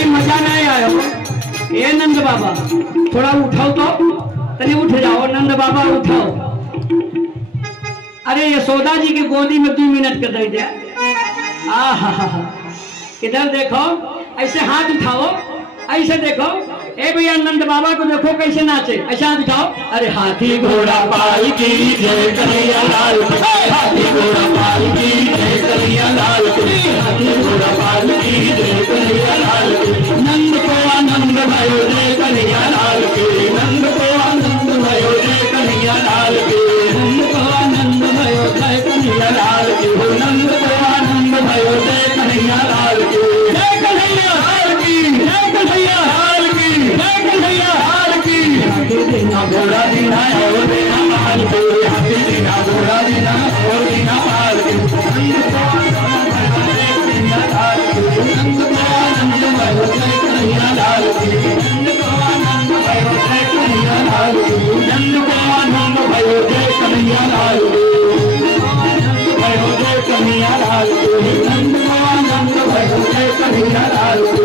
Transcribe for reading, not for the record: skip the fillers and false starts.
भाई मजा नहीं आयो। ए नंद बाबा थोड़ा उठाओ तो, तनी उठ जाओ नंद बाबा उठाओ। अरे यशोदा जी की गोदी में 2 मिनट कर दे दिया। इधर देखो, ऐसे हाथ उठाओ, ऐसे देखो। ए भैया नंद बाबा को देखो कैसे नाचे, ऐसे हाथ उठाओ। अरे हाथी घोड़ा पाल की जय कन्हैया लाल की, हाथी घोड़ा पाल की जय कन्हैया लाल की, हाथी घोड़ा पाल की जय कन्हैया लाल की। नंद को आनंद भयो जय कन्हैया लाल की, नंद को आनंद भयो जय कन्हैया लाल की, नंद को आनंद भयो जय कन्हैया लाल की, नंद को आनंद भयो जय कन्हैया लाल की, जय कन्हैया लाल की, जय कन्हैया लाल की, जय कन्हैया लाल की। हाथी दीना घोड़ा दीना और दीना माल की, हाथी दीना घोड़ा दीना और दीना माल की, नंद को आनंद भयो जय कन्हैया लाल की, नंद को आनंद भयो जय कन्हैया लाल की, नंद को आनंद भयो जय कन्हैया लाल की, नंद को आनंद भयो जय कन्हैया लाल की, भयो जय कन्हैया लाल की, नंद को आनंद भयो जय कन्हैया लाल की।